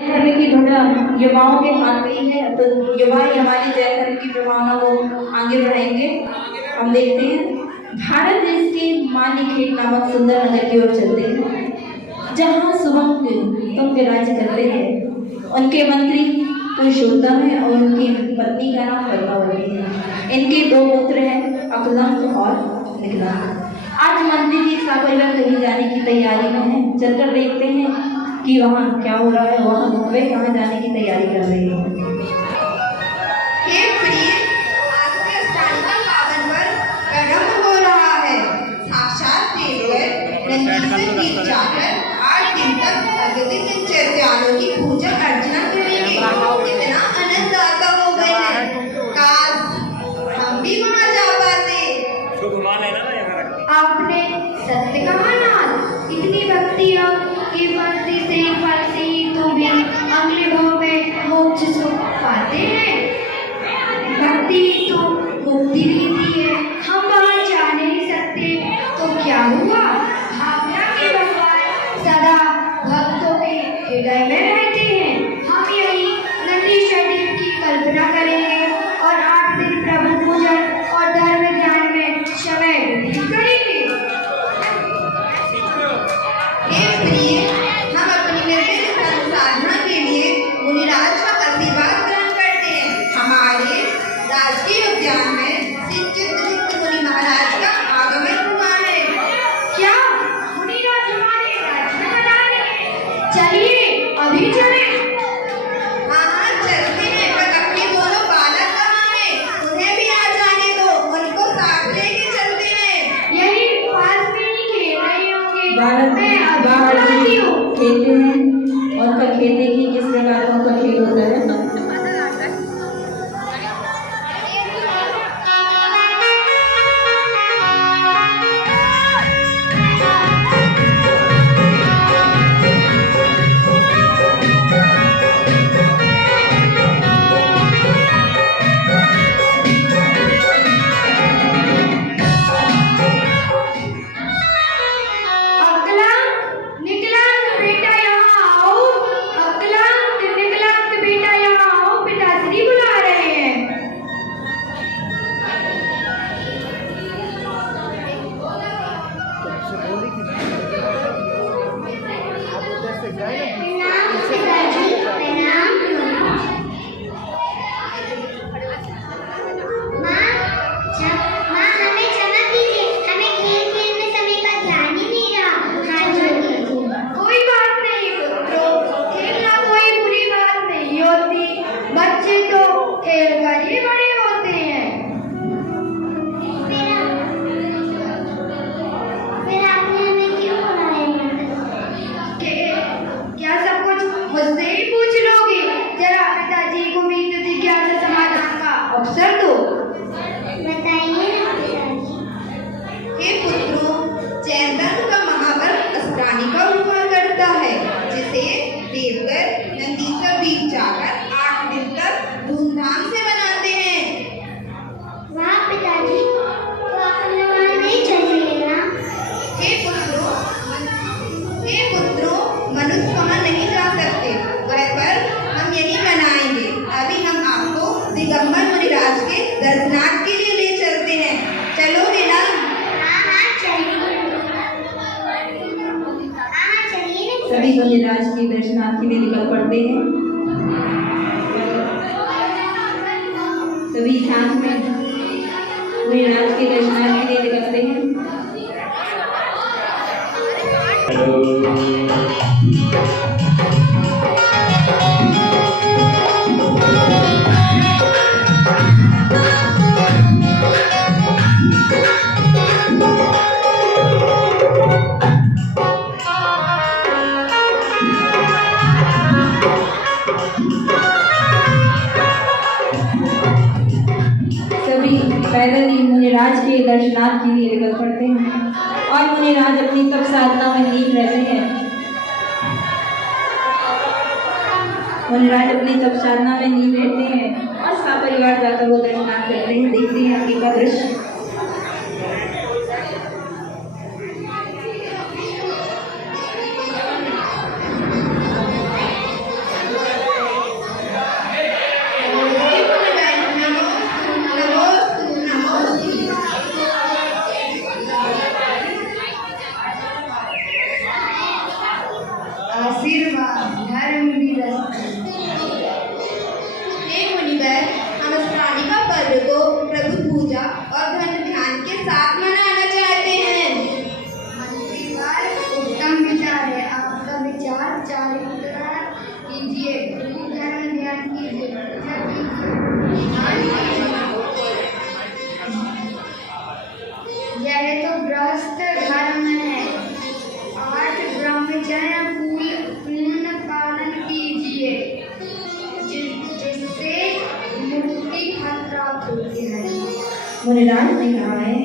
धर्म की ध्वजा युवाओं के हाथ में ही है, तो युवा ही हमारी जय धर्म की प्रभावना को आगे बढ़ाएंगे। हम देखते हैं भारत देश के मानीखेत नामक सुंदर नगर की ओर चलते हैं, जहाँ शुभम तुंग राज्य करते हैं। उनके मंत्री पुरुषोत्तम है और उनकी पत्नी का नाम पद्मावती है। इनके दो पुत्र हैं, अकलंक और निकलंक। आज मंत्री जी सपरिवार कहीं जाने की तैयारी में है। चलकर देखते हैं कि वहाँ क्या हो रहा है। वहाँ मुंबई कहाँ जाने की तैयारी कर रही है। हे प्रिय, आज के स्थानीय पावन पर प्रारंभ हो रहा है। साक्षात देवकर नंदीश्वर गीत जाकर 8 दिन तक भगवती चैत्यालों की पूजा अर्चना करेंगे। इतना आनंद आता हो गए हैं, काश हम भी वहाँ जा पाते। आपने सत्य कहा नाथ, इतनी भक्तियाँ की फलती से तो भी अगले भाव में मोक्ष सुख पाते हैं। भक्ति तो मुक्ति देती है, हम वहाँ जा नहीं सकते तो क्या हुआ। भावना के भगवान सदा भक्तों के हृदय में रहते हैं। हम यही नंदीश्वर देव की कल्पना करेंगे और 8 दिन प्रभु पूजन और धर्म ज्ञान में समय व्यतीत करेंगे। हे प्रिय, हम अपनी निर्मित धर्म साधना के लिए मुनिराज का आशीर्वाद ग्रहण करते हैं। हमारे राजकीय उद्यान में श्री चित्रगुप्त मुनि महाराज का आगमन हुआ है। क्या मुनिराज हमारे राज्य में बता रहे हैं? चलिए अभी चले। हाँ, चलते हैं, पर अपने दोनों बालक कहाँ हैं? उन्हें भी आ जाने दो, उनको साथ लेके चलते हैं। यही पास में ही खेल रहे होंगे। बालक मैं अभी बाहर बुलाती हूँ। खेलते हैं और कल खेलने की किस प्रकार का उनका खेल होता है। अकलंक, निकलंक बेटा यहाँ आओ। अकलंक, निकलंक बेटा यहाँ आओ, पिताश्री बुला रहे हैं। प्रणाम पिताजी, प्रणाम। माँ हमें क्षमा कीजिए, हमें खेल में समय का ध्यान ही नहीं रहा। कोई बात नहीं पुत्रों, खेलना कोई बुरी बात नहीं होती। बच्चे तो खेल कर ही बड़े होते हैं। फिर आपने हमें क्यों बुलाया? क्या सब कुछ मुझसे ही पूछ लोगे? जरा पिताजी को मेरी जिज्ञासा समाधान का अवसर दो। बताइए ना पिताजी। हे पुत्रों, जैन धर्म का महापर्व अष्टानिका हुआ करता है, जिसे देवकर नंदीश्वर द्वीप जाकर 8 दिन तक धूमधाम से मनाते हैं। वाह पिताजी, तो आप हमारे नहीं चलेंगे ना? हे पुत्रों, मनुष्य वहाँ नहीं जा सकते, वह पर्व हम यही मनाएंगे। अभी हम आपको दिगंबर मुनिराज के दर्शनार्थ के लिए ले चलते हैं। चलोगे ना? हाँ चलिए। सभी मुनिराज के दर्शनार्थ के लिए निकल पड़ते हैं। सभी साथ में मुनिराज के दर्शनार्थ के लिए निकलते हैं। सभी पैदल ही मुनिराज के दर्शनार्थ के लिए निकल पड़ते हैं और मुनिराज अपनी तप साधना में लीन रहते हैं। मुनिराज अपनी तप साधना में लीन रहते हैं और सपरिवार जाकर वो दर्शनार्थ करते हैं। देखते हैं आगे का दृश्य। मुनिराज ने कहा है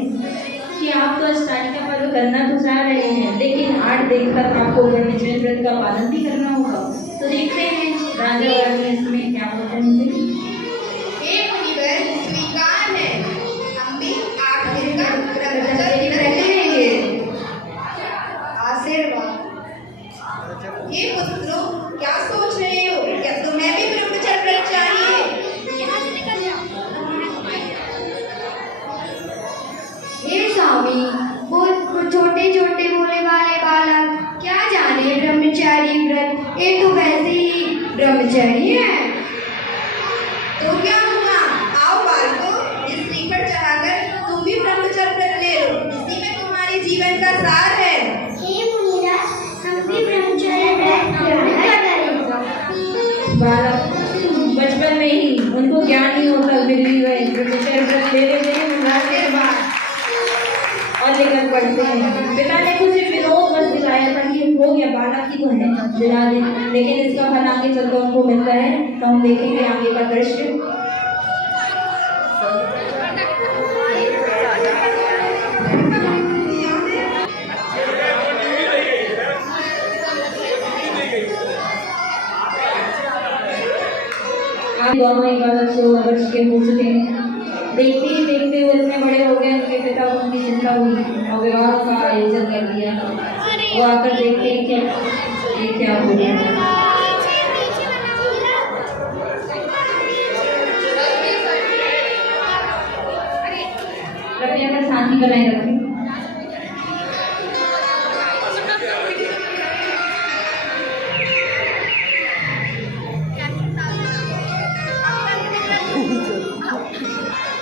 कि आप तो अष्टानी का पर्व करना तो चाह रहे हैं, लेकिन आठ दिन तक आपको ब्रह्मचर्य व्रत का पालन भी करना होगा। तो देखते हैं राजा रानी इसमें क्या होता है। हे मुनिवर, स्वीकार है, हम भी 8 दिन का ब्रह्मचर्य व्रत करेंगे। आशीर्वाद। हे पुत्रों, क्या सोच रहे हो? क्या तुम्हें भी ब्रह्मचर्य व्रत चाहिए? हे स्वामी, वो छोटे छोटे भोले वाले बालक क्या जाने ब्रह्मचारी व्रत, ये तो वैसे ही ब्रह्मचारी है। तो क्या हुआ? आओ बालकों, इस श्रीफल चढ़ाकर तुम भी ब्रह्मचर्य व्रत ले लो, इसी में तुम्हारे जीवन का सार है। हे मुनिराज, हम भी ब्रह्मचारी व्रत करेंगे। बालक बचपन में ही उनको ज्ञान नहीं होता, फिर भी वह ब्रह्मचर्य व्रत ले लेते हैं महाराज के बाद और लेकर पढ़ते हैं। पिता ने कुछ विनोद बस दिलाया था कि हो गया, बालक ही तो है, दिला दे, लेकिन इसका फल आगे चलकर उनको मिलता है। तो हम देखेंगे आगे का दृश्य। आप दोनों ही बालक 16 वर्ष के हो चुके हैं। देखते ही देखते वो इतने बड़े हो गए, उनके पिता को उनकी चिंता हुई और विवाह का आयोजन कर दिया। वो आकर देखते हैं क्या ये क्या हो गया। कृपया कर शांति बनाए रखें।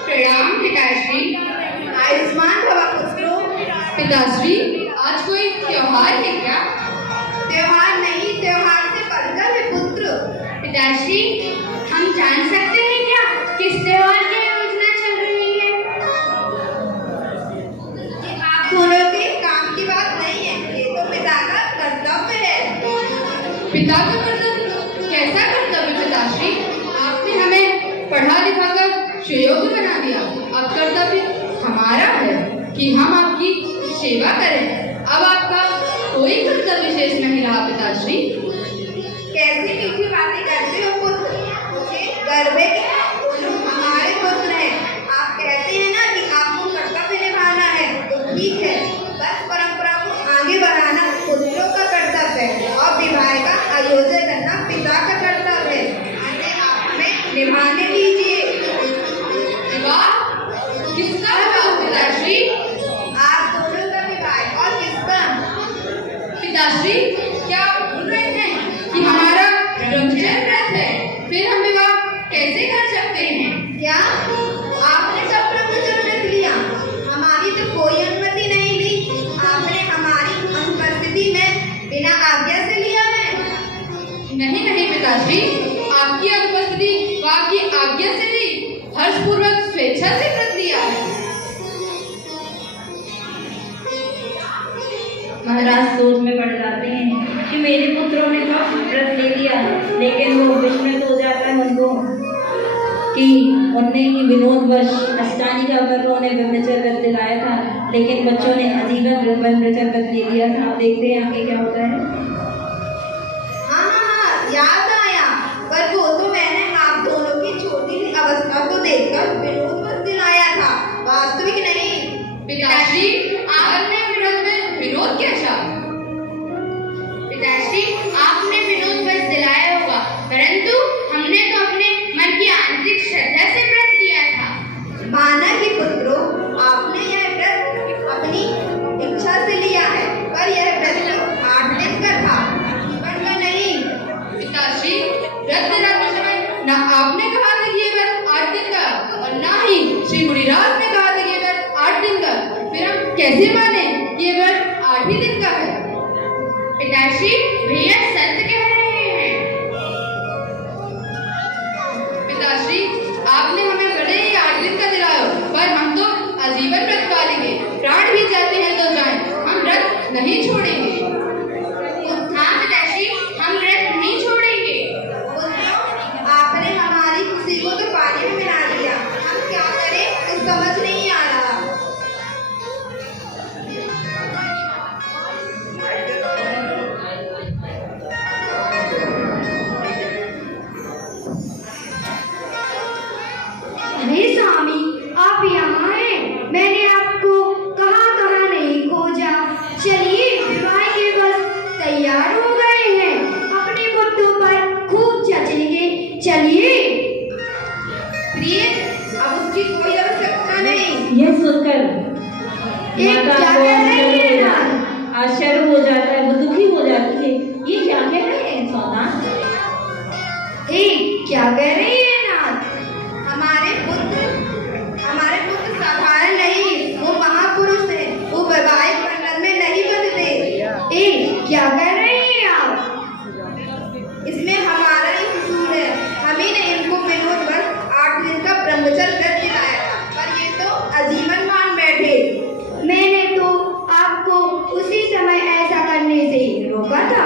प्रणाम पिताश्री। आयुष्मान भव पुत्रों। पिताश्री, आज कोई त्योहार है क्या? त्योहार नहीं, त्योहार से बढ़कर है पुत्र। पिताश्री, हम जान सकते हैं क्या किस त्योहार की योजना चल रही है? ये आप दोनों के काम की बात नहीं है, ये तो पिता का कर्तव्य है। पिता का कर्तव्य? कैसा कर्तव्य पिताश्री? आपने हमें पढ़ा लिखा कर सुयोग्य बना दिया, अब कर्तव्य हमारा है कि हम आपकी सेवा करें। अब आपका कोई कर्तव्य शेष नहीं रहा पिताश्री। कैसी मीठी बातें करते हो पुत्र, मुझे गर्व है कि दोनों हमारे पुत्र हैं। आप कहते हैं ना कि आपको कर्तव्य निभाना है, तो ठीक है, बस परंपरा को आगे बढ़ाना पुत्रों का कर्तव्य है और विवाह का आयोजन करना पिता का कर्तव्य है। इसे आप हमें निभाने दीजिए। विवाह? किसका विवाह पिताश्री? आप दोनों का विवाह। और किसका? पिताश्री, क्या आप भूल रहे हैं कि हमारा ब्रह्मचर्य व्रत है, फिर हम विवाह कैसे कर सकते हैं? क्या आपने कब ब्रह्मचर्य व्रत लिया? हमारी तो कोई अनुमति नहीं ली, आपने हमारी अनुपस्थिति में बिना आज्ञा से लिया है। नहीं नहीं पिताश्री, आपकी अनुपस्थिति व आपकी आज्ञा से नहीं, हर्षपूर्वक स्वेच्छा से व्रत लिया है। महाराज सोच में पड़ जाते हैं कि मेरे पुत्रों ने कब व्रत ले लिया, लेकिन वो विस्मित हो जाता है उनको कि उनने ही विनोदवश अष्टानी का पर्व उन्हें ब्रह्मचर्य व्रत दिलाया था, लेकिन बच्चों ने आजीवन ब्रह्मचर्य व्रत ले लिया था। आप देखते हैं आगे क्या होता है। हाँ, याद आया, पर वो तो मैंने आप दोनों की छोटी सी अवस्था को देखकर विनोद दिलाया था, वास्तविक नहीं। पिताश्री, आपने व्रत में विनोद कैसा? पिताश्री, आपने विनोद बस दिलाया होगा, परंतु हमने तो अपने मन की आंतरिक श्रद्धा से व्रत लिया था। माना कि पुत्रों, आपने यह व्रत अपनी इच्छा से लिया है, पर यह व्रत 8 दिन का था, जीवन का नहीं। पिताश्री, व्रत दिलाते समय न आपने कहा था कि ये व्रत 8 दिन का और न ही श्री मुनिराज ने कहा था कि ये व्रत 8 दिन का, फिर हम कैसे माने कि ये व्रत 8 ही दिन का है? पिताश्री, भैया सत्य कह रहे हैं। पिताश्री, आपने हमें भले ही 8 दिन का दिलाया, पर हम तो आजीवन व्रत पालेंगे, प्राण भी जाते हैं तो जाएं, हम व्रत नहीं छोड़ेंगे। हाँ पिताश्री, हम व्रत नहीं छोड़ेंगे। आपने हमारी खुशी को तो पानी में मिला दिया, हम क्या करें कुछ समझ नहीं ये माता क्या को कह रही है नाथ? आश्चर्य हो जाता है, वो दुखी हो जाती है। ये क्या कह रहे हैं सोना? क्या कह रही है नाथ? हमारे पुत्र साधारण नहीं, वो महापुरुष है, वो वैवाहिक बंधन में नहीं बंधते। क्या कह रही हैं आप? इसमें हमारा ही कसूर है। हम ही ने इनको विनोदवश 8 दिन का ब्रह्मचर्य व्रत दिलाया था, पर ये तो आजीवन मान बैठे। मैंने तो आपको उसी समय ऐसा करने से रोका था।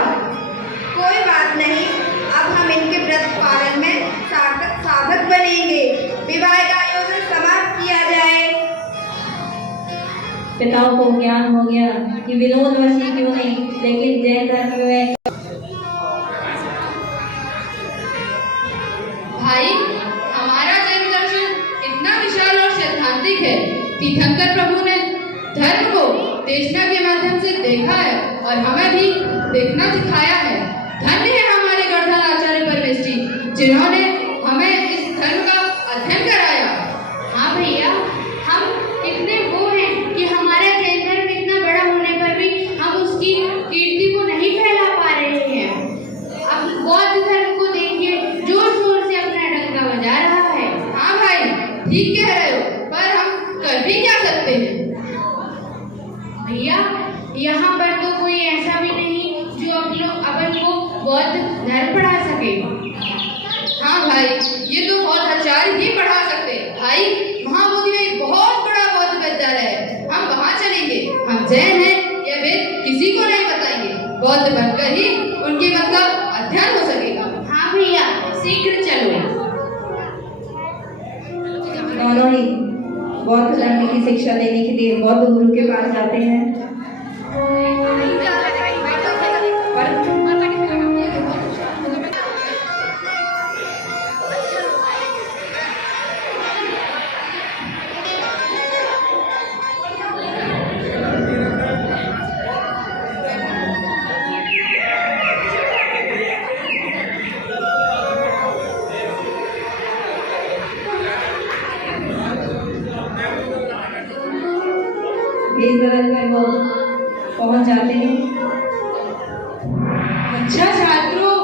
कोई बात नहीं, अब हम इनके व्रत पालन में साधक बनेंगे। विवाह का आयोजन समाप्त किया जाए। पिताओं को ज्ञान हो गया कि विनोदवशी क्यों नहीं, लेकिन जैन धर्म में भाई, हमारा जैन दर्शन इतना विशाल और सैद्धांतिक है। तीर्थंकर प्रभु ने धर्म को देशना के माध्यम से देखा है और हमें भी देखना सिखाया है। धन्य है हमारे गढ़धर आचार्य परमेश जी, जिन्होंने हमें इस धर्म का अध्ययन कराया। हाँ भैया, हम इतने वो हैं कि हमारा जैन धर्म इतना बड़ा होने पर भी हम उसकी कीर्ति को नहीं फैला पा रहे हैं। अब बौद्ध धर्म को देखिए, जोर शोर से अपना डंका बजा रहा है। हाँ भाई, ठीक कह रहे हो, पर हम कर भी क्या सकते हैं? भैया, यहाँ पर तो कोई ऐसा भी नहीं जो अपन को बौद्ध धर्म पढ़ा सके। हाँ भाई, ये तो बौद्ध आचार्य ही पढ़ा सकते हैं। भाई, महाबोधि में एक बहुत बड़ा बौद्ध विद्यालय है, हम वहाँ चलेंगे। हम जैन हैं, यह वेद किसी को नहीं बताएंगे। बौद्ध बनकर ही उनके मत का अध्ययन हो सकेगा। हाँ भैया, शीघ्र चलो। दोनों ही बौद्ध धर्म की शिक्षा देने के लिए बौद्ध गुरु के पास जाते हैं। इस बदल में वो पहुंच जाते हैं। अच्छा छात्रों,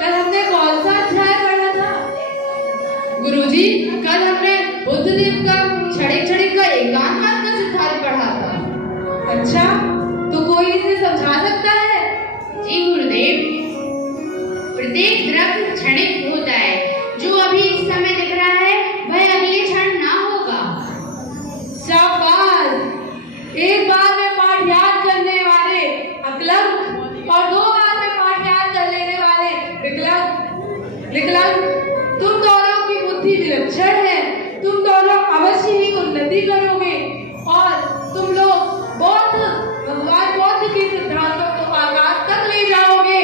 कल हमने कौन सा अध्याय पढ़ा था? गुरुजी, कल हमने बुद्धदेव का क्षणिक का एकांत मार्ग का सिद्धांत पढ़ा था। अच्छा, तो कोई इसे समझा सकता है? जी गुरुदेव, प्रत्येक द्रव्य क्षणिक होता है। जो अभी इस समय दिख रहा है वह अगले क्षण ना होगा। शाबाश! एक बार में पाठ याद करने वाले अक्लंक और 2 बार में पाठ याद कर लेने वाले विकलांग, तुम दोनों की बुद्धि विलक्षण है। तुम दोनों अवश्य ही उन्नति करोगे और तुम लोग भगवान बौद्ध के सिद्धांतों को आकाश तक ले जाओगे।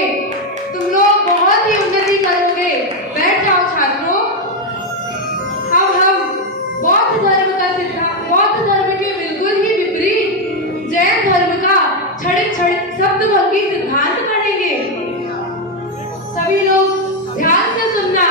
तुम लोग बहुत ही उन्नति करोगे। बैठ जाओ छात्रों। अब हम बौद्ध धर्म के बिल्कुल ही विपरीत जैन धर्म का क्षणिक शब्दभंगी सिद्धांत पढ़ेंगे। सभी लोग ध्यान से सुनना।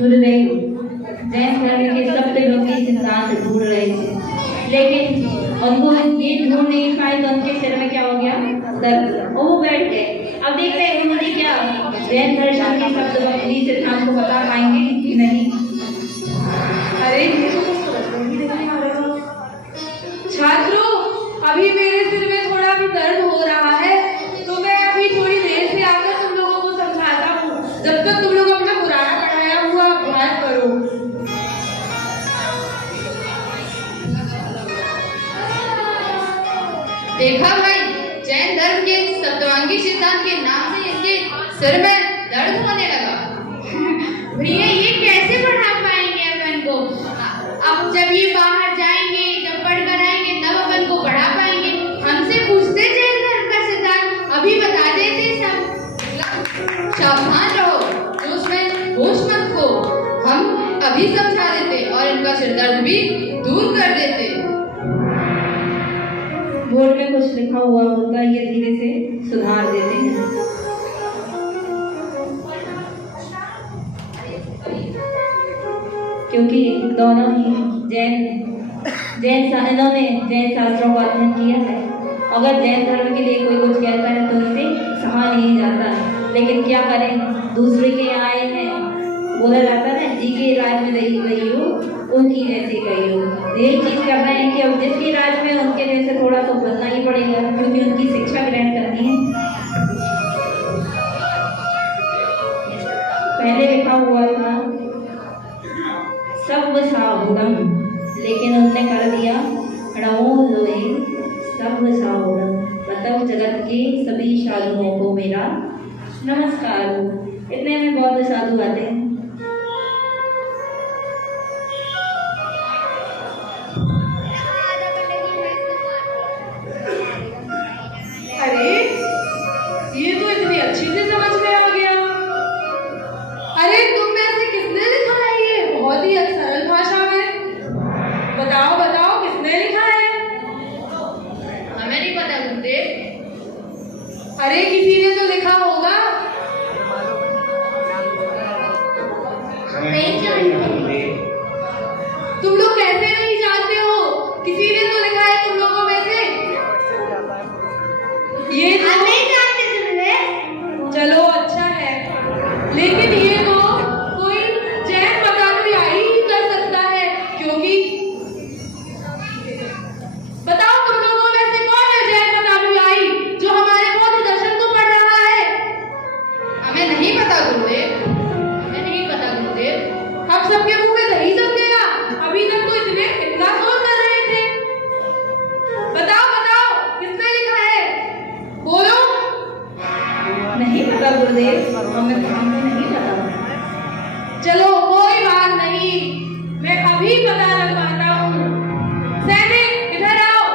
गुरुदेव जैन धर्म के शब्दभंगी सिद्धांत ढूंढ रहे थे, लेकिन उनको ये ढूंढ नहीं पाए तो उनके सिर में क्या हो गया? दर्द। और वो बैठ गए। अब देखते हैं उन्होंने क्या जैन दर्शन के शब्दभंगी सिद्धांत को बता पाएंगे कि नहीं। अरे छात्रों, अभी मेरे सिर में थोड़ा भी दर्द हो रहा है, तो मैं अभी थोड़ी देर से आकर तुम लोगों को समझाता हूँ। जब तक तुम लोग अपना पुराना पढ़ाया हुआ अभ्यास करो। देखा भाई, जैन धर्म के सप्तवांगी सिद्धांत के नाम से इनके सिर में दर्द होने लगा। भैया, ये कैसे पढ़ा पाएंगे अपन को? अब जब ये बाहर जाएंगे, जब पढ़ कर आएंगे, तब अपन को पढ़ा पाएंगे। हमसे पूछते जैन धर्म का सिद्धांत, अभी बता देते सब। सावधान रहो, जोश में होश मत खो। हम अभी समझा देते और इनका सिर दर्द भी दूर कर देते। बोर्ड में कुछ लिखा हुआ होता है ये धीरे से सुधार देते हैं। क्योंकि दोनों ही इन्होंने जैन शास्त्रों का अध्ययन किया है। अगर जैन धर्म के लिए कोई कुछ कहता है तो इसे सहा नहीं जाता, लेकिन क्या करें, दूसरे के आए हैं, बोला जाता है जी के राज में रही गई हो उनकी जैसी गई हो। यही चीज कर रहे हैं कि अब जिसके राज में उनके जैसे थोड़ा तो बनना ही पड़ेगा, क्योंकि उनकी शिक्षा ग्रहण करनी है। पहले लिखा हुआ था सब साहुरम, लेकिन उन्होंने कर दिया णवो लोए सब साहुरम, मतलब जगत के सभी साधुओं को मेरा नमस्कार। इतने में बहुत साधु आते हैं। अरे ये तो इतनी अच्छी से समझ में आ गया। अरे तुम में से किसने लिखा है ये बहुत ही सरल भाषा में? बताओ बताओ किसने लिखा है? हमें नहीं पता गुरुदेव। अरे किसी ने तो लिखा होगा। नहीं जानते। तुम लोग कैसे नहीं जानते हो? किसी ने तो लिखा है तुम लोगों में से। ये तो हम नहीं जानते गुरुदेव। चलो अच्छा है, लेकिन ये तो कोई जैन मतानुयायी ही कर सकता है, क्योंकि बताओ तुम लोगों में से कौन है जैन मतानुयायी जो हमारे बौद्ध दर्शन को पढ़ रहा है? हमें नहीं पता गुरुदेव। हमें नहीं पता गुरुदेव। अब सबके मुंह में दही जम गया। अभी तक तो इतना शोर कर रहे थे। बताओ बताओ किसने लिखा है? बोलो। नहीं पता गुरुदेव, हमें नहीं पता। चलो कोई बात नहीं, मैं अभी पता लगवाता हूँ। सैनिक इधर आओ।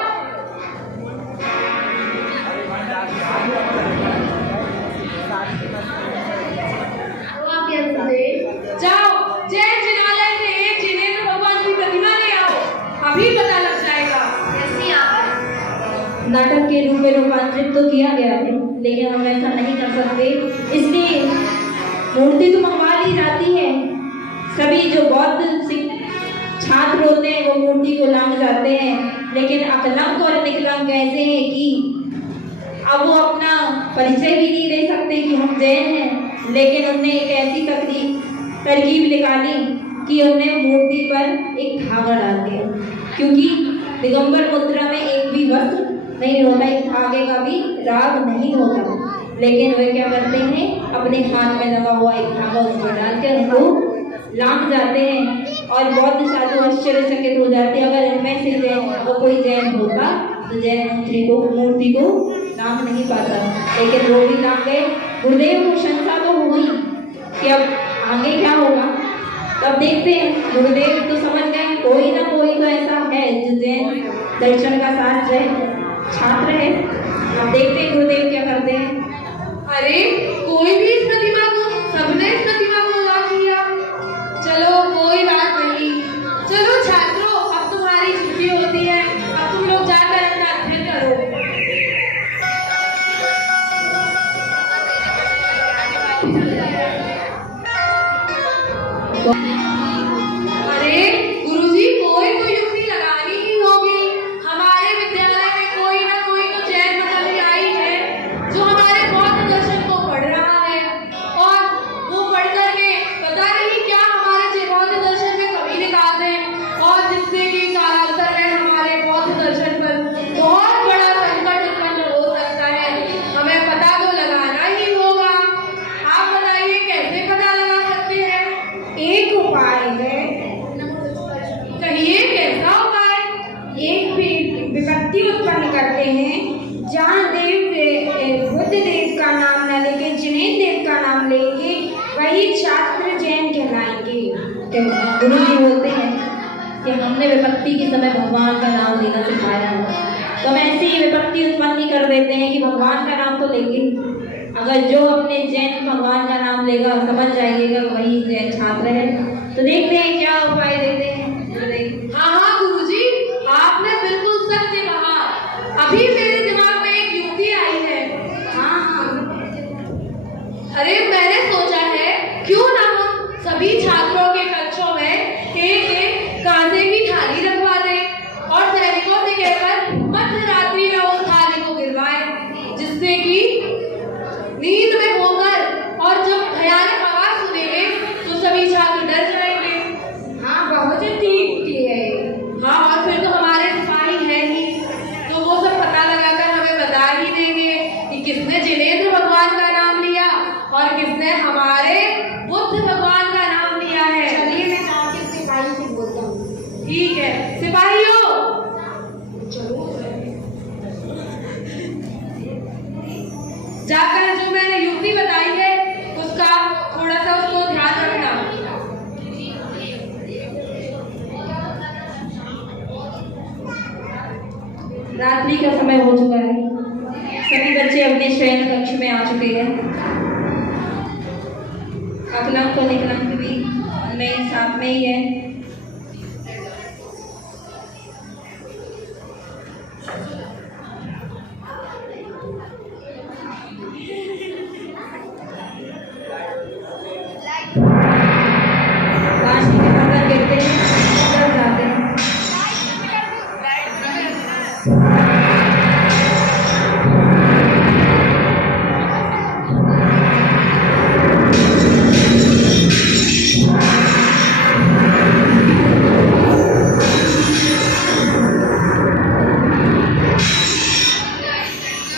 जाओ जैन जिनालय से एक जिनेंद्र भगवान की प्रतिमा ले आओ, अभी पता लग जाएगा। कैसी आप? नाटक के रूप में रूपांतरित तो किया गया है, लेकिन हम ऐसा नहीं कर सकते, इसलिए मूर्ति तो मंगवा ली जाती है। सभी जो बौद्ध छात्र होते हैं वो मूर्ति को लांग जाते हैं, लेकिन अकलंक और निकलंक ऐसे हैं कि अब वो अपना परिचय भी नहीं दे सकते कि हम जैन हैं, लेकिन उन्होंने एक ऐसी तरकीब निकाली कि उन्हें मूर्ति पर एक धागा डाल दिया, क्योंकि दिगंबर मुद्रा में एक भी वस्त्र नहीं होता, एक धागे का भी राग नहीं होता, लेकिन वे क्या करते हैं, अपने हाथ में लगा हुआ एक धागा उसमें डाल के उनको लांग जाते हैं। और बौद्ध साधु आश्चर्यचकित हो जाते हैं, अगर इनमें से अगर कोई जैन होता तो जैन मूर्ति को लांग नहीं पाता, लेकिन वो भी लांग गए। गुरुदेव को शंका तो हो गई कि अब आगे क्या होगा। तब देखते हैं, गुरुदेव तो समझ गए कोई ना कोई तो ऐसा है जो जैन दर्शन का छात्र है। अब देखते हैं गुरुदेव क्या करते हैं। अरे कोई भी इस प्रतिमा को, सबने इस प्रतिमा को लांग दिया। चलो कोई बात नहीं, चलो छात्रों अब तुम्हारी छुट्टी होती है, अब तुम लोग जाकर अपना अध्ययन करो। अरे गुरुजी कोई तो युक्ति लगानी ही होगी। हमारे विद्यालय में कोई ना कोई तो जैन मतानुयायी है जो हमारे बौद्ध दर्शन को पढ़ रहा है, और वो पढ़ करके पता नहीं क्या हमारे बौद्ध दर्शन में कमी निकालते हैं, और जिससे कि कालांतर में हमारे बौद्ध दर्शन पर बहुत बड़ा संकट उत्पन्न हो सकता है। हमें पता तो लगाना ही होगा। आप बताइए कैसे पता लगा सकते हैं? एक उपाय है। कहिए कैसा उपाय? एक विपत्ति उत्पन्न करते हैं, जहाँ बुद्ध देव का नाम न लेके जिनेंद्र देव का नाम लेंगे, वही छात्र जैन कहलाएंगे। गुरु जी बोलते हैं कि हमने विपत्ति के समय भगवान का नाम लेना सिखाया है, तो हम ऐसी ही विपत्ति उत्पन्न कर देते हैं कि भगवान का नाम तो लेंगे। अगर जो अपने जैन भगवान का नाम लेगा समझ जाइएगा वही जैन छात्र है। तो देखते हैं क्या उपाय देते हैं। हाँ हाँ गुरुजी, आपने बिल्कुल सत्य कहा। अभी अरे मैंने सोचा है क्यों ना हम सभी छात्रों के कक्षों में एक एक कांसे की थाली रखवा दें और सैनिकों से कहकर मध्य रात्रि में उस थाली को गिरवाएं, जिससे कि नींद में होकर और जब भयानक आवाज सुनेंगे तो सभी छात्र डर जाएंगे। हाँ, बहुत ठीक की है। हाँ, और फिर तो हमारे सिपाही है ही, तो वो सब पता लगाकर हमें बता ही देंगे कि किसने जिनेंद्र भगवान का नाम लिया और किसने हमारे बुद्ध भगवान का नाम लिया है। चलिए मैं जाके सिपाही से बोलता हूँ। ठीक है सिपाहियों, जाकर जो मैंने युक्ति बताई है उसका थोड़ा सा उसको ध्यान रखना। रात्रि का समय हो चुका है, सभी बच्चे अपने शयन कक्ष में आ चुके हैं। अकलंक और निकलंक भी उनमें साथ में ही है। काशी के पत्थर गिरते हैं, डर जाते हैं।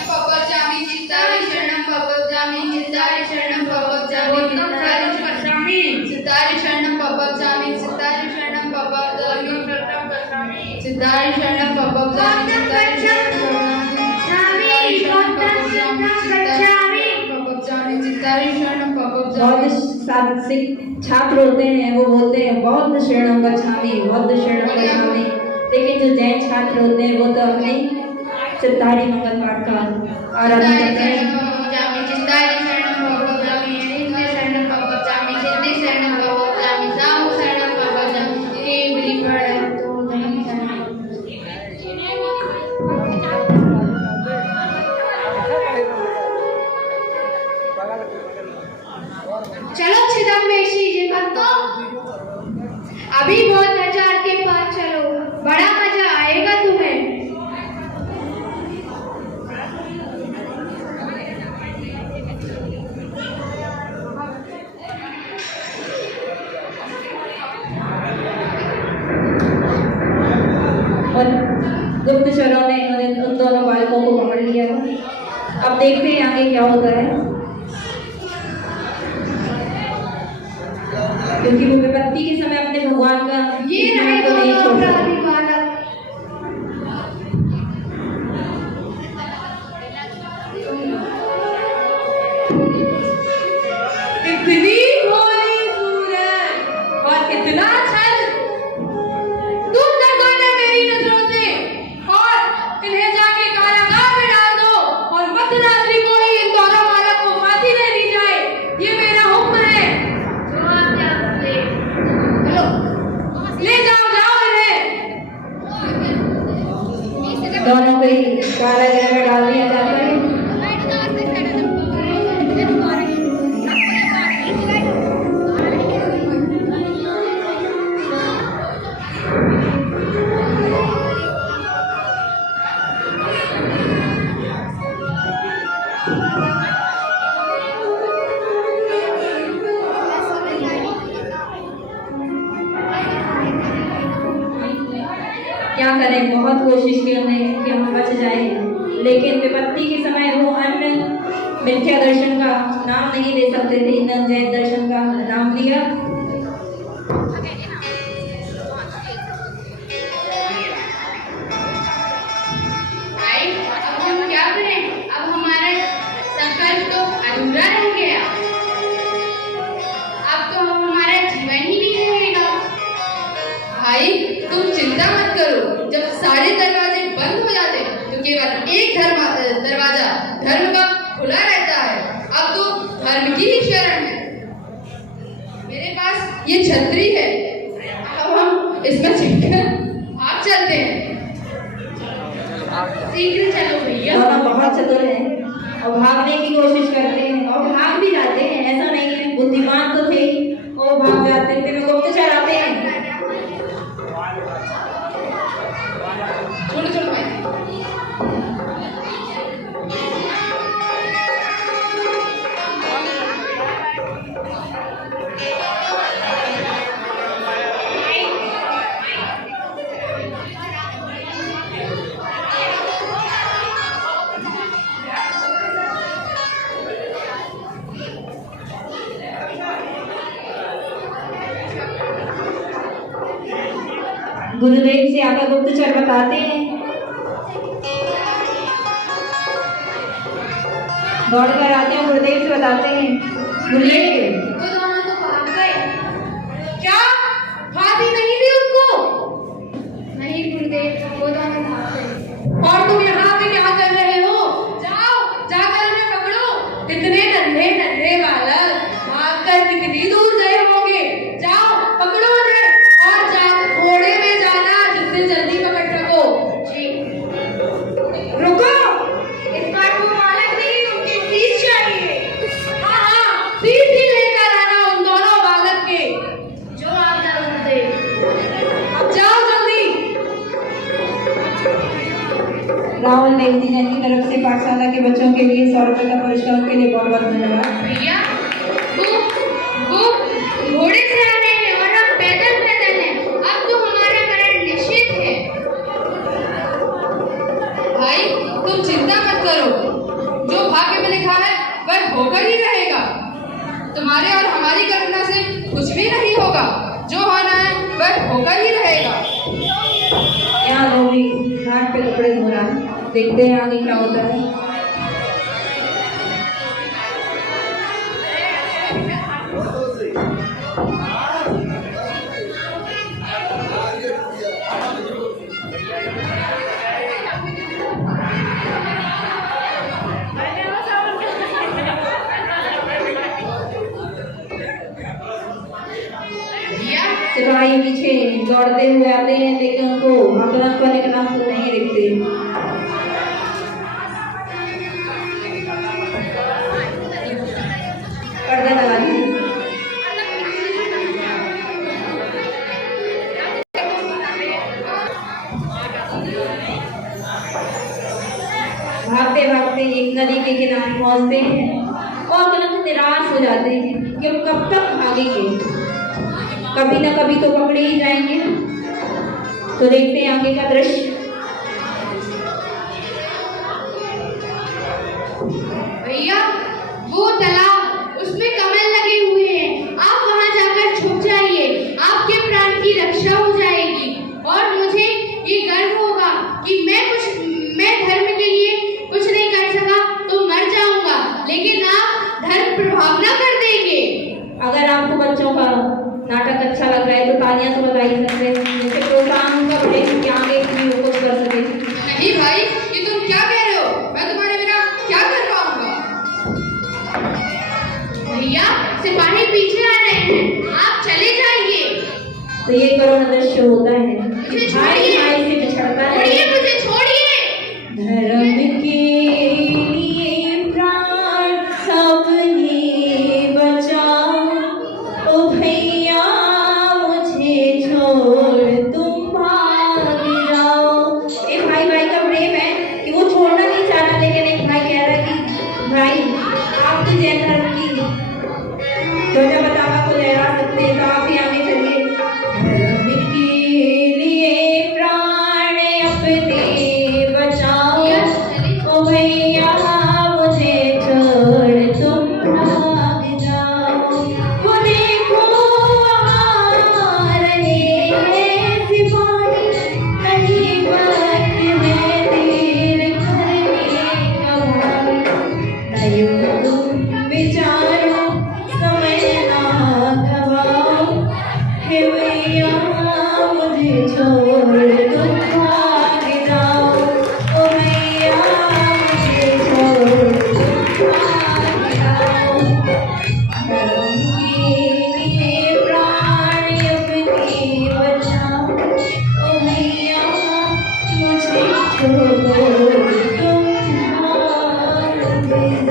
पपजामि चित्तारि शरणं पपजामि चित्तारि शरणं पपजामि चित्तारि शरणं पपजामि चित्तारि शरणं पपजामि चित्तारि शरणं पपजामि चित्तारि शरणं बौद्ध पपजामि सात्विक छात्र होते हैं, वो बोलते हैं बौद्ध शरणं गच्छामि, बौद्ध शरणं गच्छामि। लेकिन जो जैन छात्र होते हैं वो तो अपने चित्तारी मंगल पाठ का आराधना करते हैं। चित्तारि शरणं पपजामि नित्य शरणं पपजामि सिद्धि शरणं पपजामि साहु शरणं पपजामि ये बिली पड़े तो नहीं करना। चलो छिदम्बेशी जी तो अभी बहुत आचार के पास चलो, बड़ा मजा आएगा तुम्हें। और गुप्तचरों ने उन दोनों बालकों को पकड़ लिया था। अब देखते हैं आगे क्या होता है, क्योंकि वो विपत्ति के समय अपने भगवान का ये रहे को नहीं दोनों छोड़ सकते। अपराधी बालक। इतनी भोली सूरत और इतना छल, तुम न करना मेरी नजरों से और इन्हें जाके कारागार में डाल दो और मध्यरात्रि को ही इन दोनों बालक को फांसी दे दी जाए, ये मेरा हुक्म है। जो आप क्या बोले? ले जाओ जाओ इन्हें। दोनों को ही कारागृह में डाल दिया जाता है। क्या करें, बहुत कोशिश की हमने कि हम बच जाए, लेकिन विपत्ति के समय वो अन्य मिथ्या दर्शन का नाम नहीं ले सकते थे, न जैन दर्शन का नाम लिया। भाई अब हम क्या करें? अब हमारा संकल्प तो अधूरा रह गया। अब तो हमारा जीवन ही नहीं रहेगा। भाई तुम चिंता मत करो, जब सारे दरवाजे बंद हो जाते तो केवल एक दरवाजा धर्म का खुला रहता है। अब तो धर्म की ही शरण है। मेरे पास ये छतरी है, अब हम इसमें छिपकर भाग चलते हैं। शीघ्र चलो भैया। दोनों बहुत चतुर हैं और भागने की कोशिश करते हैं और भाग भी जाते हैं। ऐसा नहीं है, बुद्धिमान तो थे ही और भाग जाते थे, गुप्तचर आते हैं। छोड़ो छोड़ो भाई। गुरुदेव से आकर गुप्तचर बताते हैं, दौड़कर आते हैं, गुरुदेव से बताते हैं, गुरुदेव वो दोनों तो भाग गए। क्या फांसी नहीं दी उनको? नहीं गुरुदेव, वो दोनों भाग गए। और तुम यहाँ पे क्या कर रहे हो? जाओ जाकर उन्हें पकड़ो। इतने नन्हे नन्हे बालक भागकर कितनी दूर गए होंगे। जाओ पकड़ो उन्हें और जाओ घोड़े में जाना जिससे जल्दी पकड़ सको। जी। रुको, इस बार वो मालक नहीं, उनकी फीस चाहिए। हाँ हाँ, फीस ही लेकर आना उन दोनों बालक के। जो आज्ञा गुरुदेव। अब जाओ जल्दी। राहुल नेवती जैन की तरफ से पाठशाला के बच्चों के लिए 100 रुपए का पुरस्कार के लिए बहुत बहुत धन्यवाद। भैया वो घोड़े से आने हैं और हम पैदल पैदल हैं। अब तो हमारा मरण निश्चित है। भाई तुम चिंता मत करो, जो भाग्य में लिखा है वह होकर ही रहेगा। तुम्हारे और हमारी करुणा से कुछ भी नहीं होगा, जो होना है वह होकर ही रहेगा। यहाँ लोग भी घाट पे कपड़े धो रहा है, देखते हैं आगे क्या होता है। सिपाही पीछे दौड़ते हुए आते हैं, लेकिन उनको अपना पल एक नाम तो नहीं दिखते। पर्दा लगा दीजिए। भागते भागते एक नदी के किनारे पहुंचते हैं और एकदम निराश हो जाते हैं कि हम कब तक भागेंगे, कभी ना कभी तो पकड़े ही जाएंगे। तो देखते हैं आगे का दृश्य। भैया वो तालाब, उसमें कमल लगे हुए हैं। आप वहां जाकर छुप जाइए, आपके प्राण की रक्षा हो जाएगी। और मुझे ये गर्व होगा कि मैं धर्म के लिए कुछ नहीं कर सका तो मर जाऊंगा, लेकिन आप धर्म प्रभाव न कर देंगे। अगर आपको बच्चों का नाटक अच्छा लग रहा है तो तालियां तो बजा ही सकते हैं, जैसे प्रोत्साहन उनका बढ़े कि आगे भी वो कुछ कर सके। नहीं भाई, ये तुम क्या कह रहे हो? मैं तुम्हारे बिना क्या कर पाऊंगा? भैया सिपाही पीछे आ रहे हैं, आप चले जाइए। तो ये करुण दृश्य होता है, मुझे भाई छोड़िए। भाई से बिछड़ता है। छोड़िए मुझे, छोड़िए। धर्म के लिए प्राण सबने बचाओ, ओ भैया मुझे छोड़ तुम भाग जाओ। एक भाई भाई का प्रेम है कि वो छोड़ना नहीं चाहता, लेकिन एक भाई कह रहा है कि भाई आप तो जैन धर्म की ध्वजा बतावा को लहरा सकते हैं, तो आप ही आगे चलिए। धर्म के लिए प्राण अपने बचाओ, ओ भैया मुझे छोड़ तुम भाग जाओ। वो देखो वहाँ रहे हैं सिपाही, नहीं वक्त में तीर करने का भाई। दयो तुम विचारो समय ना गवाओ, हे भैया मुझे छोड़ तुम भाग जाओ, ओ भैया मुझे छोड़ तुम भाग जाओ। धर्म के लिए प्राण अपने बचाओ, ओ भैया मुझे छोड़ तुम भाग जाओ।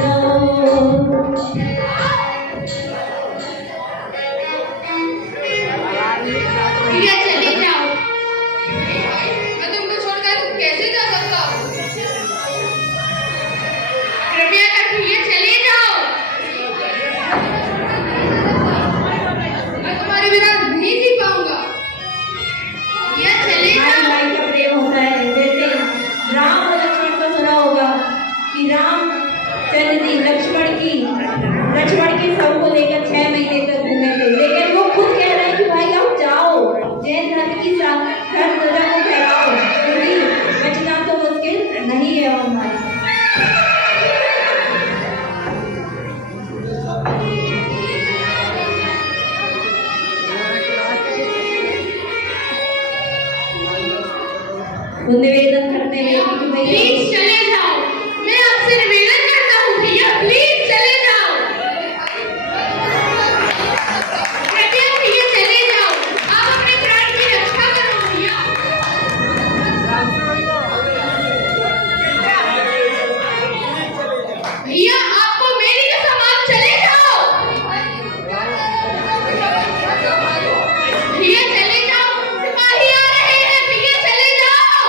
निवेदन करते हैं कि भैया प्लीज चले जाओ, मैं आपसे निवेदन करता हूँ भैया, प्लीज चले जाओ, कृपया भैया चले जाओ, आप अपने प्राण की रक्षा करो भैया। भैया आपको मेरी कसम, आप चले जाओ, भैया चले जाओ, सिपाही आ रहे हैं, भैया चले जाओ,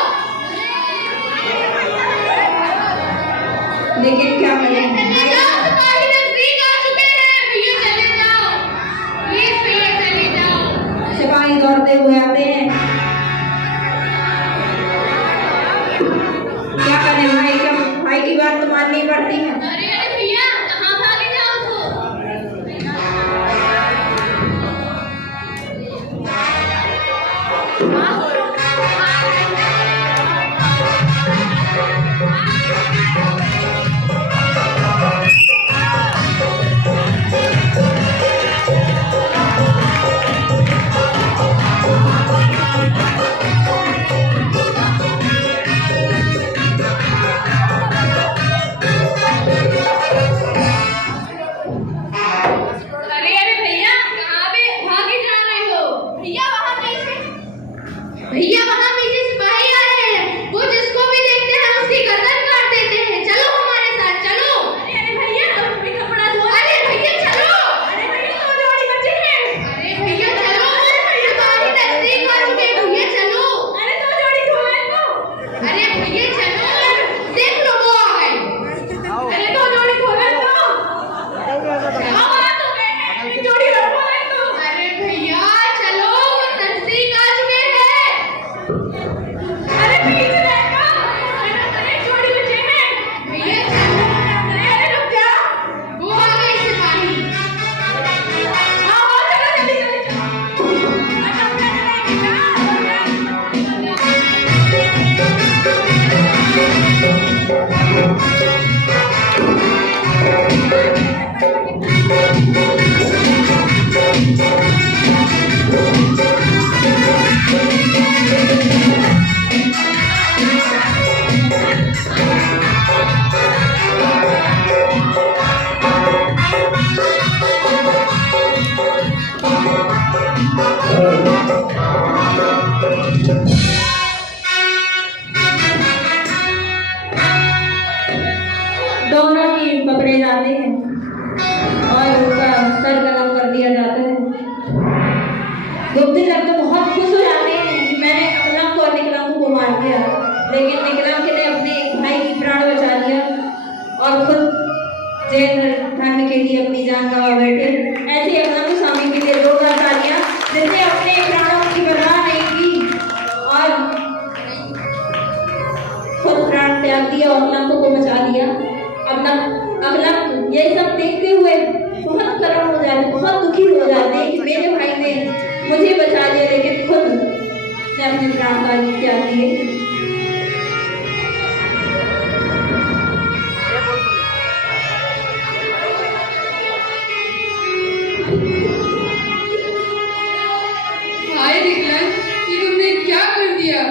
लेकिन क्या चले करें। जाओ, सिपाही नजदीक आ चुके हैं, भैया चले जाओ, प्लीज भैया चले जाओ। सिपाही दौड़ते हुए आते हैं। क्या करें भाई, क्या भाई की बात तो माननी पड़ती है। अरे अरे भैया कहाँ भागे जाओ तो? अरे अरे भैया कहाँ पे भागे जा रहे हो? भैया वहाँ पीछे सिपाही आ रहे हैं, वो जिसको भी देखते हैं उसकी गर्दन काट देते हैं, चलो हमारे साथ चलो। अरे अरे भैया अब भी कपड़ा धो, अरे भैया चलो, अरे भैया तो जोड़ी बचे हैं, अरे भैया चलो, अरे भैया सिपाही नजदीक आ चुके हैं, भैया चलो, अरे तो जोड़ी धो लो, अरे भैया चलो, देख लो वो आ गए, अरे तो जोड़ी धो लो, जोड़ी रखो तो, अरे भैया चलो नजदीक आ चुके हैं, अरे पीछे देखो, अरे जोड़ी बचे हैं, भैया चलो, अरे रुक जा, वो आ गए सिपाही, हाँ चलो जल्दी जल्दी दोनों ही पकड़े जाते हैं और उनका सर कलम कर दिया जाता है। गुप्तचर तो बहुत खुश हो जाते हैं कि मैंने अकलम और निकलम को मार दिया, लेकिन निकलम ने अपने भाई की प्राण बचा लिया और खुद जैन धर्म के लिए अपनी जान गंवा बैठे। ऐसे अकलम स्वामी के लिए जोरदार तालियां, जिसने अपने प्राणों की परवाह नहीं की और खुद प्राण त्याग दिया और अकलम को बचा लिया। अकलम ये सब देखते हुए बहुत गर्म हो जाते, बहुत दुखी हो जाते हैं कि मेरे भाई ने मुझे बचा लिया लेकिन खुद ने अपने प्राण का त्याग दिए। हाय निकलन, ये तुमने क्या कर दिया?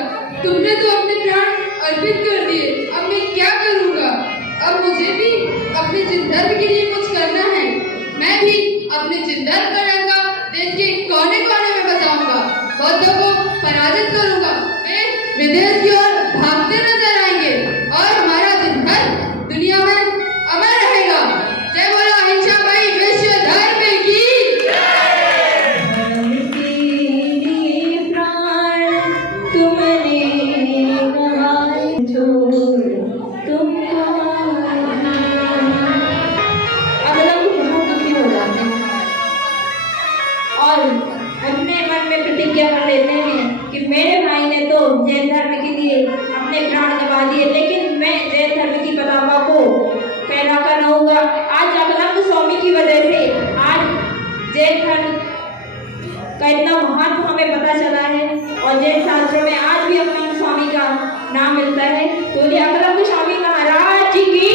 तुमने तो अपने प्राण अर्पित कर दिए, अब मैं क्या करूँगा? अब मुझे भी अपने जिन धर्म के लिए कुछ करना है, मैं भी अपने जिन धर्म का डंका देश के कोने कोने में बजाऊंगा, बौद्धों को पराजित करूंगा, वे विदेश की ओर भागते नजर आएंगे और हमारा जिन धर्म दुनिया में अमर रहेगा। जय बोलो अहिंसा भाई विश्व धर्म की। और अपने मन में प्रतिज्ञा कर लेते हैं कि मेरे भाई ने तो जैन धर्म के लिए अपने प्राण गंवा दिए, लेकिन मैं जैन धर्म की पताका को फहराकर रहूंगा। आज अकलम स्वामी की वजह से आज जैन धर्म का इतना महत्व हमें पता चला है और जैन शास्त्रों में आज भी अकलम स्वामी का नाम मिलता है। तो ये अकलम स्वामी महाराज जी की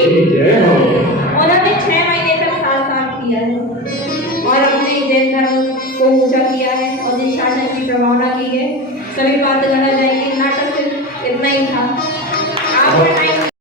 उन्होंने 6 महीने तक शासन किया है और अपने जैन धर्म को ऊंचा किया है और जिस शासन की प्रभावना की है। सभी बात